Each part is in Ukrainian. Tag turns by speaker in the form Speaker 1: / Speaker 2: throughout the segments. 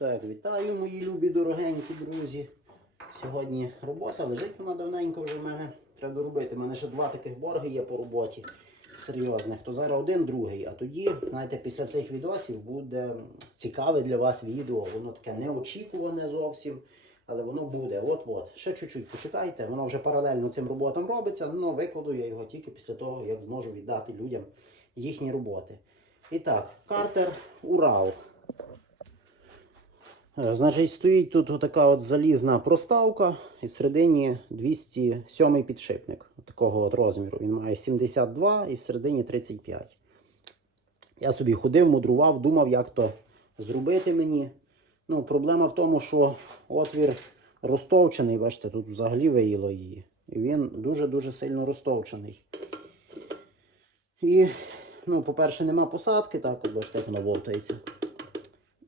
Speaker 1: Так, вітаю, мої любі дорогенькі друзі. Сьогодні робота лежить вона давненько вже в мене. Треба доробити. У мене ще два таких борги є по роботі серйозних. То зараз один, другий. А тоді, знаєте, після цих відосів буде цікаве для вас відео. Воно таке неочікуване зовсім. Але воно буде. От-от. Ще чуть-чуть почекайте. Воно вже паралельно цим роботам робиться. Ну, викладу я його тільки після того, як зможу віддати людям їхні роботи. І так, картер Урал. Е, Значить, стоїть тут така от залізна проставка, і всередині 207 підшипник такого от розміру. Він має 72 і всередині 35. Я собі ходив, мудрував, думав, як то зробити мені. Ну, проблема в тому, що отвір розтовчений, бачите, тут взагалі виїло її. І він дуже-дуже сильно розтовчений. І, ну, по-перше, нема посадки, так, от бачите, воно болтається.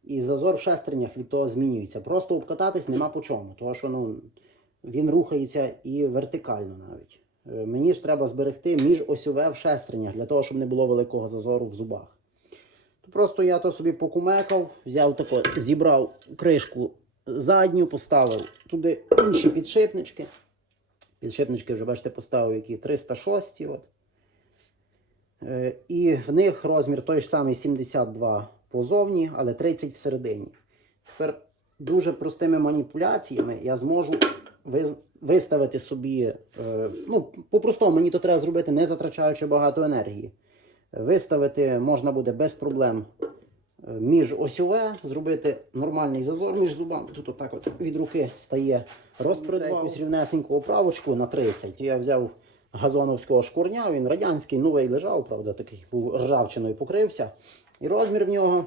Speaker 1: І зазор в шестернях від того змінюється. Просто обкататись нема по чому, тому що ну, він рухається і вертикально навіть. Е, Мені ж треба зберегти міжосьове в шестернях для того, щоб не було великого зазору в зубах. То просто я то собі покумекав, взяв тако, зібрав кришку задню, поставив туди інші підшипнички. Підшипнички вже бачите, поставив які 306. От. Е, І в них розмір той ж самий 72 позовні, але 30 всередині. Тепер дуже простими маніпуляціями я зможу виставити собі. е, Ну, по-простому, мені то треба зробити, не затрачаючи багато енергії. Виставити можна буде без проблем е, між осьове, зробити нормальний зазор між зубами. Тут отак от від руки стає розпредвал. Якусь рівнесеньку оправочку на 30. Я взяв газоновського шкурня, він радянський, новий лежав, правда, такий був ржавчиною покрився. І розмір в нього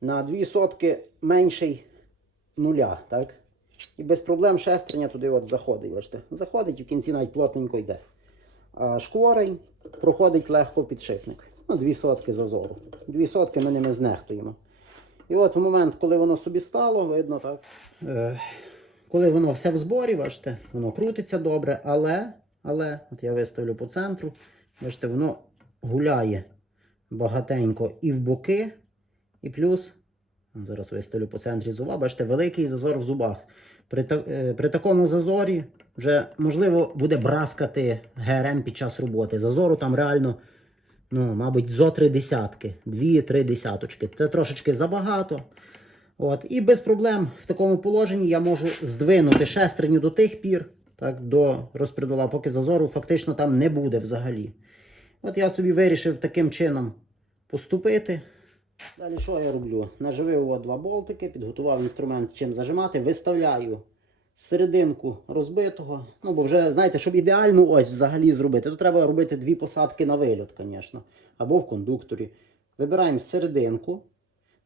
Speaker 1: на 2 сотки менший нуля. так? І без проблем шестерня туди от заходить. Бачите? Заходить і в кінці навіть плотненько йде. А шкворень проходить легко підшипник. Ну, 2 сотки зазору. 2 сотки ми ними знехтуємо. І от в момент, коли воно собі стало, видно так. Е, коли воно все в зборі, бачите, воно крутиться добре, але, але, от я виставлю по центру, бачите, воно гуляє багатенько і в боки, і плюс, зараз виставлю по центрі зуба, бачите, великий зазор в зубах. При, е, при такому зазорі вже можливо буде браскати ГРМ під час роботи. Зазору там реально, ну, мабуть, зо три десятки, дві-три десяточки. Це трошечки забагато. От, і без проблем в такому положенні я можу здвинути шестерню до тих пір, так, до розпредвала, поки зазору фактично там не буде взагалі. От я собі вирішив таким чином поступити. Далі що я роблю? Наживив от два болтики, підготував інструмент, чим зажимати, виставляю серединку розбитого. Ну, бо вже, знаєте, щоб ідеальну ось взагалі зробити, то треба робити дві посадки на вильот, звісно, або в кондукторі. Вибираємо серединку.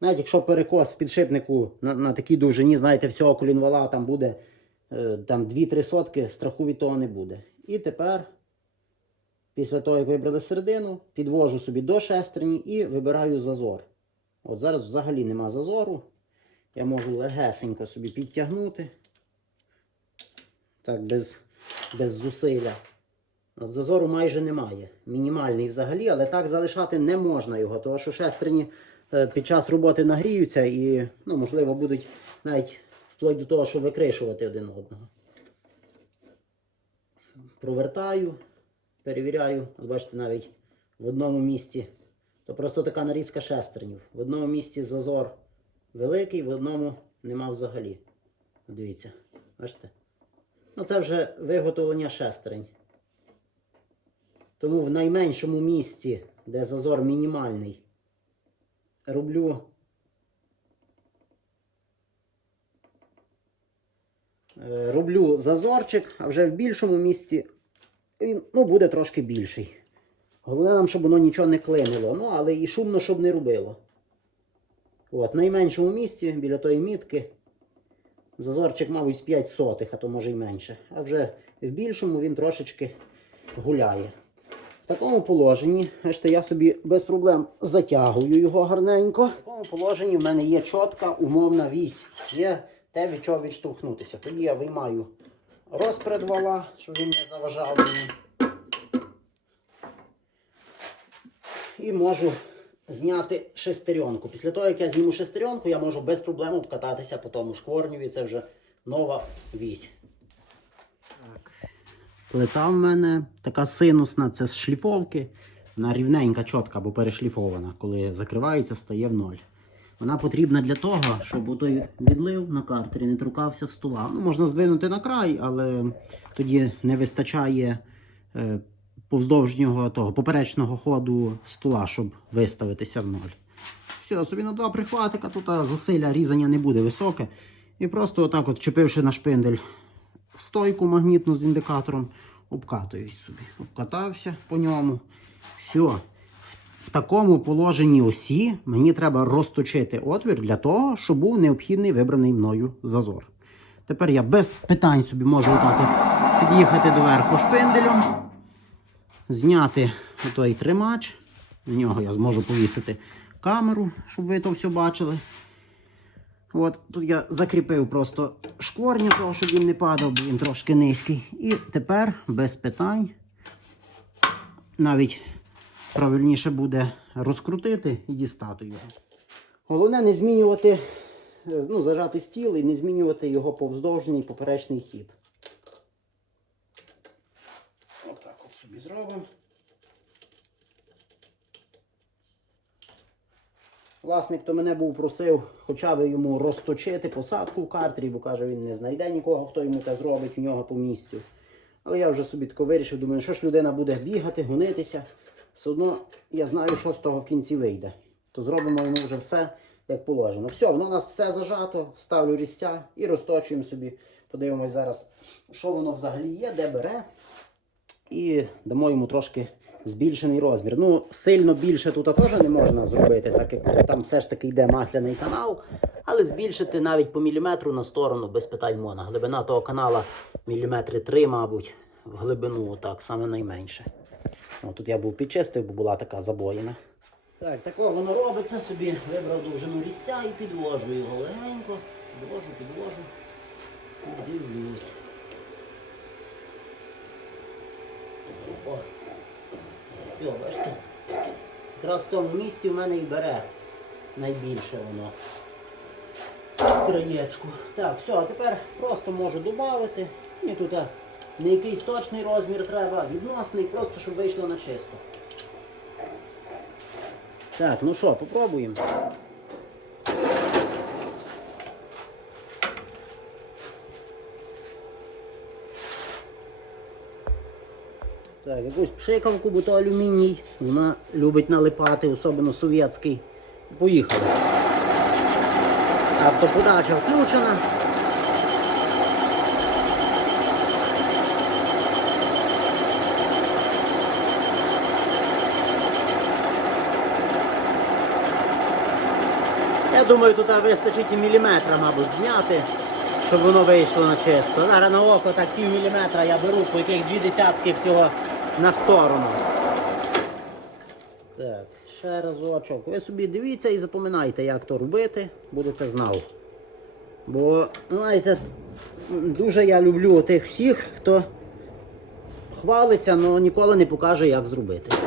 Speaker 1: Навіть якщо перекос в підшипнику на, на такій довжині, знаєте, всього колінвала там буде е, там 2-3 сотки, страху від того не буде. І тепер, після того, як вибрали середину, підвожу собі до шестерні і вибираю зазор. От зараз взагалі нема зазору. Я можу легесенько собі підтягнути. Так, без, без зусилля. От зазору майже немає. Мінімальний взагалі, але так залишати не можна його, тому що шестерні е, під час роботи нагріються і, ну, можливо, будуть навіть вплоть до того, що викришувати один одного. Провертаю, перевіряю. От бачите, навіть в одному місці. То просто така нарізка шестернів. В одному місці зазор великий, в одному нема взагалі. Дивіться, бачите? Ну, це вже виготовлення шестерень. Тому в найменшому місці, де зазор мінімальний, роблю е, роблю зазорчик, а вже в більшому місці він ну, буде трошки більший. Головне нам, щоб воно нічого не клинило, ну, але і шумно, щоб не робило. От, найменшому місці, біля тої мітки, зазорчик, мабуть, з 5 сотих, а то може й менше. А вже в більшому він трошечки гуляє. В такому положенні, бачите, я собі без проблем затягую його гарненько. В такому положенні в мене є чітка умовна вісь. Є те, від чого відштовхнутися. Тоді я виймаю розпредвала, щоб він не заважав мені. І можу зняти шестеренку. Після того, як я зніму шестеренку, я можу без проблем обкататися по тому шкворню, і це вже нова вісь. Плита в мене така синусна, це з шліфовки. Вона рівненька, чітка або перешліфована. Коли закривається, стає в ноль. Вона потрібна для того, щоб той відлив на картері не трукався в стола. Ну, можна здвинути на край, але тоді не вистачає е, повздовжнього того поперечного ходу стола, щоб виставитися в ноль. Все, собі на два прихватика, тут зусилля різання не буде високе. І просто отак, от чепивши на шпиндель стойку магнітну з індикатором, обкатуюсь собі. Обкатався по ньому. Все. Такому положенні осі мені треба розточити отвір для того, щоб був необхідний вибраний мною зазор. Тепер я без питань собі можу отак от під'їхати до верху шпинделем, зняти той тримач. На нього я зможу повісити камеру, щоб ви то все бачили. От тут я закріпив просто шкворня, того, щоб він не падав, бо він трошки низький. І тепер без питань навіть правильніше буде розкрутити і дістати його. Головне не змінювати, е, ну, зажати стіл і не змінювати його повздовжній поперечний хід. Отак от собі зробимо. Власник то мене був просив хоча б йому розточити посадку в картері, бо каже, він не знайде нікого, хто йому це зробить у нього по місцю. Але я вже собі тако вирішив, думаю, що ж людина буде бігати, гонитися. Все одно я знаю, що з того в кінці вийде. То зробимо йому вже все як положено. Все, воно у нас все зажато, ставлю різця і розточуємо собі. Подивимось зараз, що воно взагалі є, де бере. І дамо йому трошки збільшений розмір. Ну, сильно більше тут теж не можна зробити, так як там все ж таки йде масляний канал. Але збільшити навіть по міліметру на сторону без питань можна. Глибина того канала міліметри 3, мабуть, в глибину, так, саме найменше. О, тут я був підчистив, бо була така забоїна. Так, тако воно робиться, собі вибрав довжину різця і підвожу його легенько. Підвожу, підвожу. І дивлюсь. Все, бачите? Якраз в тому місці в мене і бере найбільше воно з краєчку. Так, все, а тепер просто можу додати. Мені тут не якийсь точний розмір треба, відносний, просто щоб вийшло на чисто. Так, ну що, попробуємо. Так, якусь пшикавку, бо то алюміній. Вона любить налипати, особливо совєтський. Поїхали. Автоподача включена. Я думаю, тут вистачить і міліметра, мабуть, зняти, щоб воно вийшло на чисто. Зараз на око так пів міліметра я беру, по яких дві десятки всього на сторону. Так, ще разочок. Ви собі дивіться і запам'ятайте, як то робити, будете знати. Бо, знаєте, дуже я люблю тих всіх, хто хвалиться, але ніколи не покаже, як зробити.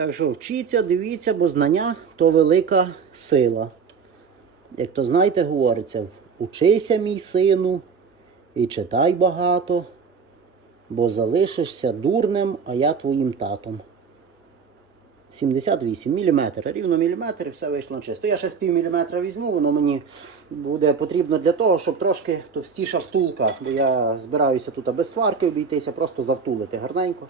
Speaker 1: Так що вчіться, дивіться, бо знання то велика сила. Як то знаєте, говориться, учися, мій сину, і читай багато, бо залишишся дурнем, а я твоїм татом. 78 мм, рівно міліметр і все вийшло чисто. Я ще з пів міліметра візьму, воно мені буде потрібно для того, щоб трошки товстіша втулка, бо я збираюся тут без сварки обійтися, просто завтулити гарненько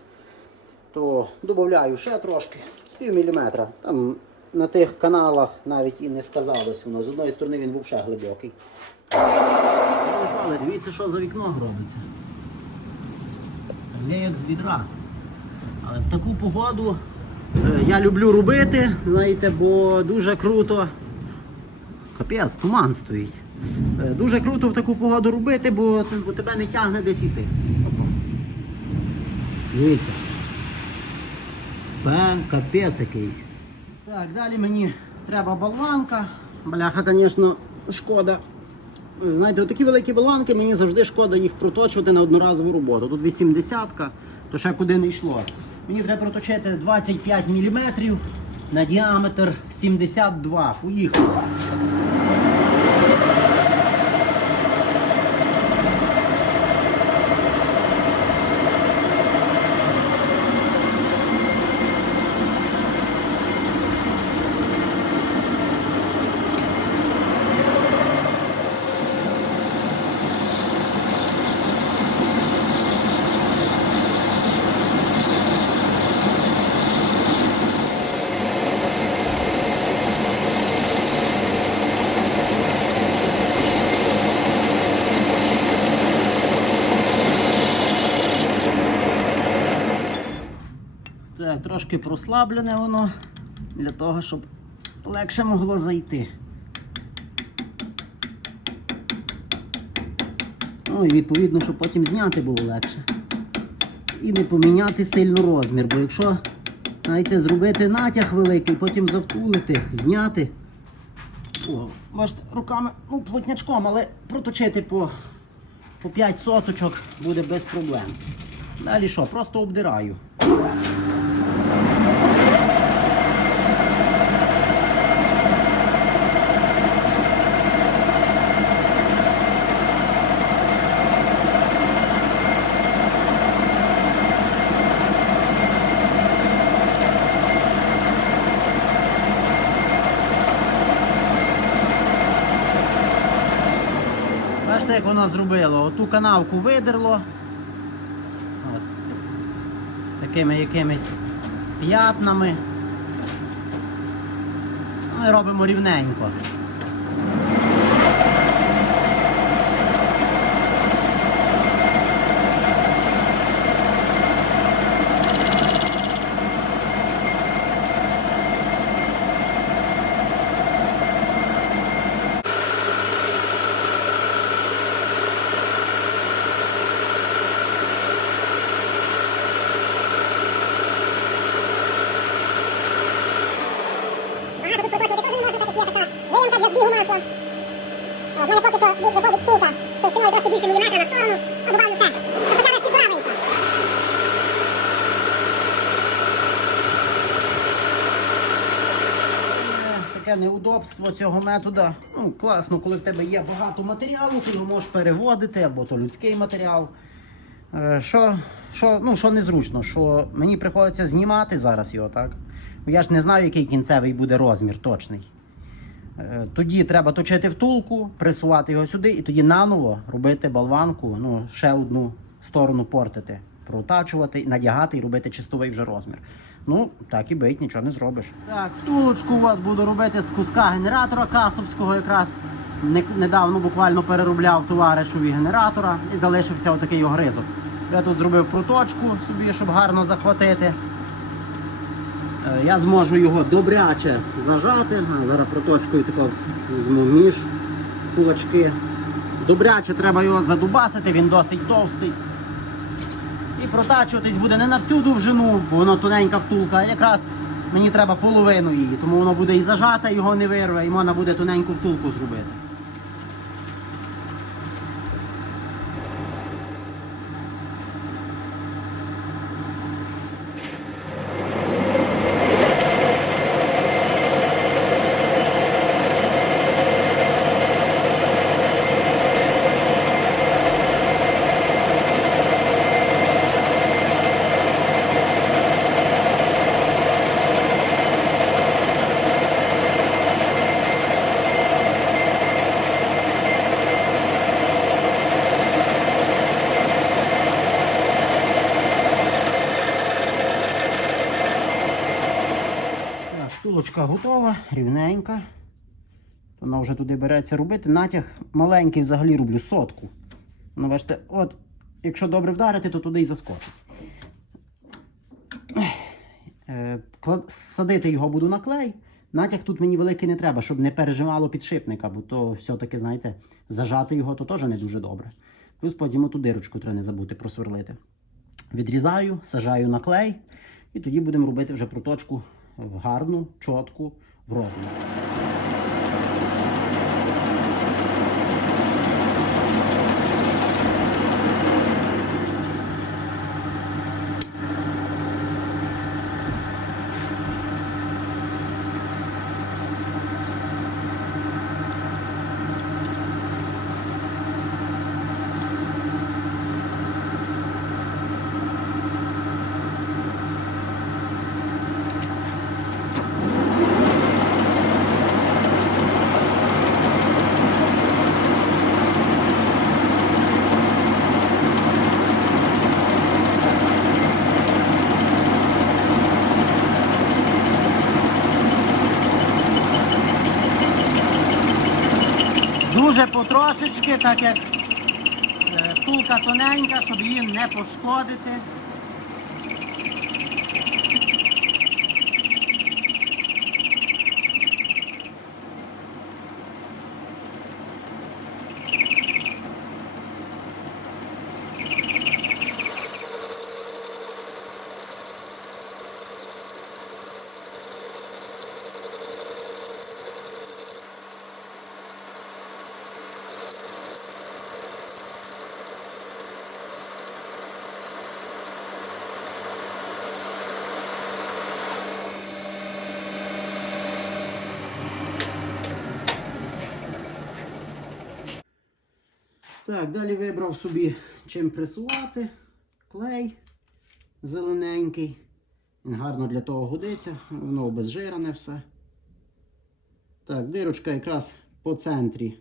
Speaker 1: то додаю ще трошки з пів міліметра. Там на тих каналах навіть і не сказалось воно. З одної сторони він був ще глибокий. Але дивіться, що за вікно робиться. Не як з відра. Але в таку погоду Е, Я люблю робити, знаєте, бо дуже круто. Капець, туман стоїть. Е, Дуже круто в таку погоду робити, бо, тебе не тягне десь іти. Дивіться. Пе, капець якийсь. Так, далі мені треба болванка. Бляха, звісно, шкода. Знаєте, такі великі болванки, мені завжди шкода їх проточувати на одноразову роботу. Тут 80-ка, то ще куди не йшло. Мені треба проточити 25 мм на діаметр 72. Поїхали. Так, трошки прослаблене воно для того, щоб легше могло зайти. Ну і відповідно, щоб потім зняти було легше. І не поміняти сильно розмір, бо якщо, знаєте, зробити натяг великий, потім завтулити, зняти. О, бачите, руками, ну, плотнячком, але проточити по, по 5 соточок буде без проблем. Далі що? Просто обдираю. Бачите, як воно зробило? Оту канавку видерло. От. Такими якимись п'ятнами. Ми робимо рівненько.
Speaker 2: Багато тут проточувати теж не можна, так як є така виямка От, в мене поки що виходить втулка з товщиною трошки більше міліметра на сторону, а добавлю ще, щоб хоча б півтора вийшла.
Speaker 1: Е, Таке неудобство цього методу. Ну, класно, коли в тебе є багато матеріалу, ти його можеш переводити, або то людський матеріал. Е, Що, що, ну, що незручно, що мені приходиться знімати зараз його, так? Бо Я ж не знаю, який кінцевий буде розмір точний. Е, Тоді треба точити втулку, присувати його сюди, і тоді наново робити болванку, ну, ще одну сторону портити, протачувати, надягати і робити чистовий вже розмір. Ну, так і бить, нічого не зробиш. Так, втулочку от буду робити з куска генератора касовського якраз. Недавно буквально переробляв товаришові генератора і залишився отакий огризок. Я тут зробив проточку собі, щоб гарно захватити. Е, Я зможу його добряче зажати. Зараз проточкою тако візьму між кулачки. Добряче треба його задубасити, він досить товстий. І протачуватись буде не на всю довжину, бо воно тоненька втулка, а якраз мені треба половину її, тому воно буде і зажате, його не вирве, і можна буде тоненьку втулку зробити. Стулочка готова, рівненька. Вона вже туди береться робити. Натяг маленький взагалі роблю сотку. Ну, бачите, от, якщо добре вдарити, то туди і заскочить. Е, Садити його буду на клей. Натяг тут мені великий не треба, щоб не переживало підшипника, бо то все-таки, знаєте, зажати його то теж не дуже добре. Плюс потім ту дирочку треба не забути просверлити. Відрізаю, сажаю на клей, і тоді будемо робити вже проточку гарну, чітку, в розмір. Дуже потрошечки, так як е, втулка тоненька, щоб її не пошкодити. Так, далі вибрав собі чим пресувати. Клей зелененький. Він гарно для того годиться, воно обезжирене все. Так, дирочка якраз по центрі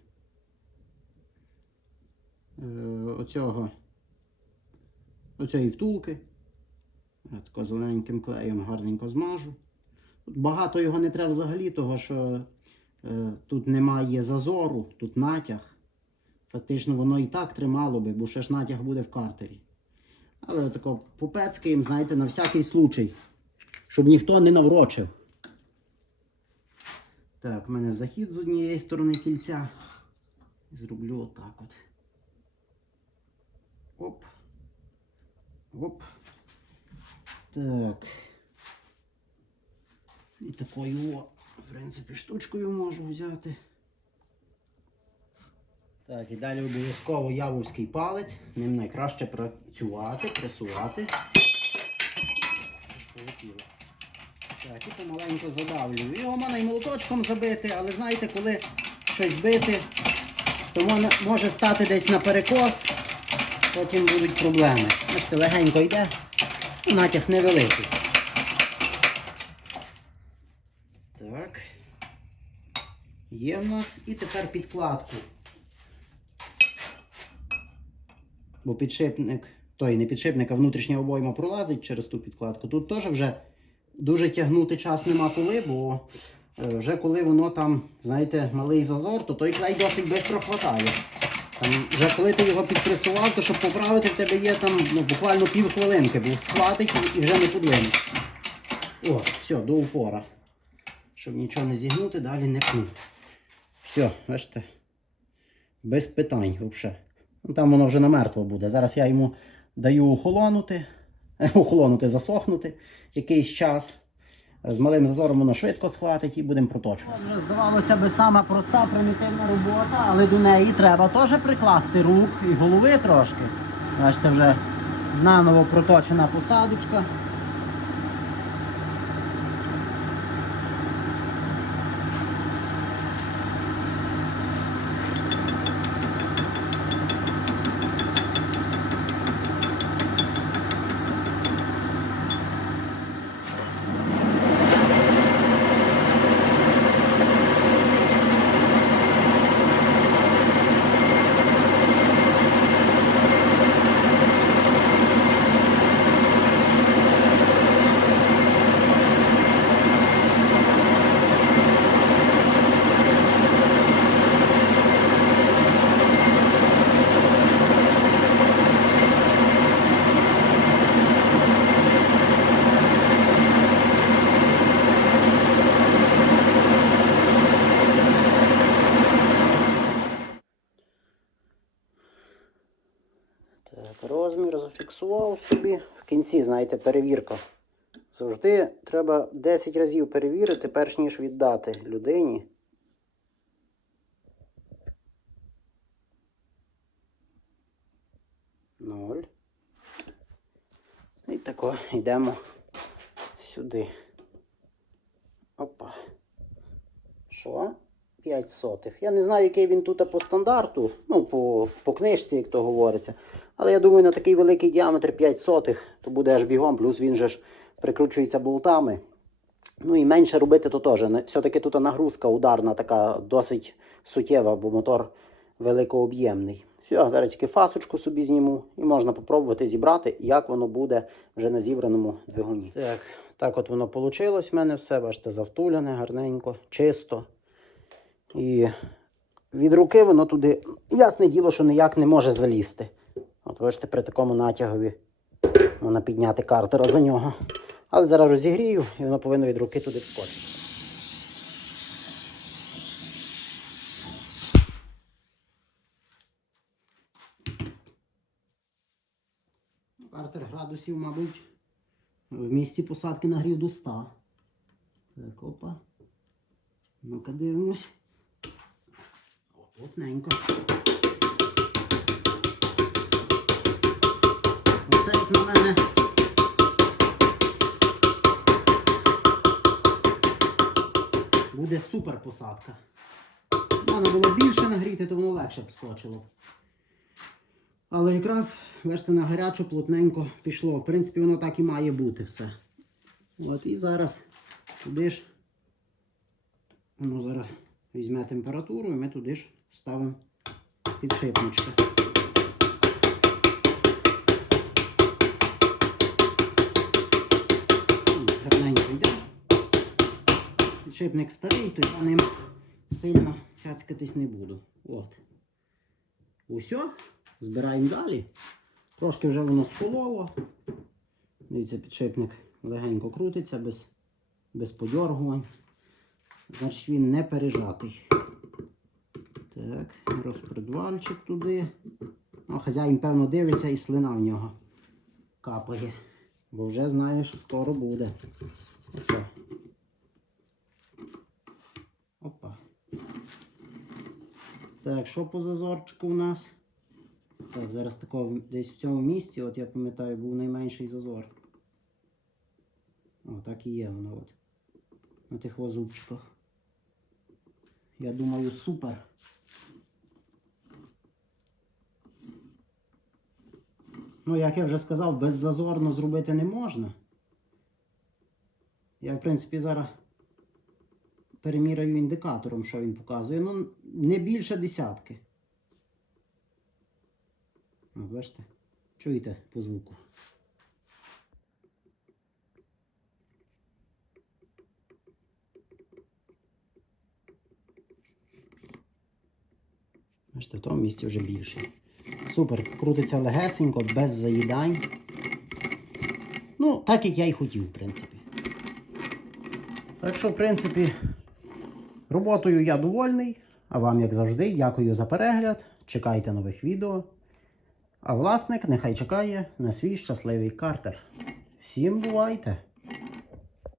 Speaker 1: е, оцього, оцієї втулки. Я тако зелененьким клеєм гарненько змажу. Тут багато його не треба взагалі, того що е, тут немає зазору, тут натяг. Фактично воно і так тримало би, бо ще ж натяг буде в картері. Але тако попецьким, знаєте, на всякий случай, щоб ніхто не наврочив. Так, в мене захід з однієї сторони кільця. Зроблю отак от. Оп. Оп. Так. І такою, о, в принципі, штучкою можу взяти. Так, і далі обов'язково явовський палець. Ним найкраще працювати, пресувати. Так, і помаленько задавлюю. Його можна і молоточком забити, але знаєте, коли щось бити, то може стати десь на перекос, потім будуть проблеми. Бачите, легенько йде, ну, натяг невеликий. Так. Є в нас і тепер підкладку. Бо підшипник, той не підшипник, а внутрішня обойма пролазить через ту підкладку. Тут теж вже дуже тягнути час нема коли, бо е, вже коли воно там, знаєте, малий зазор, то той клей досить швидко хватає. Там, вже коли ти його підпресував, то щоб поправити, в тебе є там ну, буквально пів хвилинки, бо схватить і вже не подвинеш. О, все, до упора. Щоб нічого не зігнути, далі не пну. Все, бачите, без питань взагалі. Ну, там воно вже намертво буде. Зараз я йому даю охолонути, охолонути, засохнути якийсь час. З малим зазором воно швидко схватить і будемо проточувати. Здавалося би сама проста примітивна робота, але до неї треба теж прикласти рук і голови трошки. Бачите, вже наново проточена посадочка. Розмір собі. В кінці, знаєте, перевірка. Завжди треба 10 разів перевірити, перш ніж віддати людині. Ноль. І тако йдемо сюди. Опа. Що? 5 сотих. Я не знаю, який він тут по стандарту, ну, по, по книжці, як то говориться. Але я думаю, на такий великий діаметр 5 сотих, то буде аж бігом, плюс він же ж прикручується болтами. Ну і менше робити то теж. Все-таки тут нагрузка ударна, така досить суттєва, бо мотор великооб'ємний. Все, зараз тільки фасочку собі зніму і можна попробувати зібрати, як воно буде вже на зібраному двигуні. Так, так от воно вийшло в мене все, бачите, завтуляне, гарненько, чисто. І від руки воно туди, ясне діло, що ніяк не може залізти. От бачите, при такому натягові можна підняти картера за нього. Але зараз розігрію і воно повинно від руки туди вскочити. Картер градусів, мабуть, в місці посадки нагрів до 100. Так, опа. Ну-ка дивимось. О, плотненько. Оце як на мене. Буде супер посадка. Можна було більше нагріти, то воно легше б скочило. Але якраз, бачите, на гарячу плотненько пішло. В принципі, воно так і має бути все. От і зараз туди ж Воно зараз візьме температуру і ми туди ж ставимо підшипнички. Підшипник старий, то я ним сильно цяцькатись не буду. От. Усьо. Збираємо далі. Трошки вже воно схололо. Дивіться, підшипник легенько крутиться без, без подьоргувань. Значить він не пережатий. Так, розпредвальчик туди. Ну, хазяїн, певно, дивиться і слина в нього капає. Бо вже знає, що скоро буде. Опа. Опа. Так, що по зазорчику у нас? Так, зараз такого десь в цьому місці, от я пам'ятаю, був найменший зазор. О, так і є воно от. На тих зубчиках. Я думаю, супер. Ну, як я вже сказав, беззазорно зробити не можна. Я, в принципі, зараз переміряю індикатором, що він показує. Ну, не більше десятки. От, бачите? Чуєте по звуку? Бачите, в тому місці вже більше. Супер, крутиться легесенько, без заїдань. Ну, так як я і хотів, в принципі. Так що, в принципі, роботою я довольний. А вам, як завжди, дякую за перегляд. Чекайте нових відео. А власник нехай чекає на свій щасливий картер. Всім бувайте!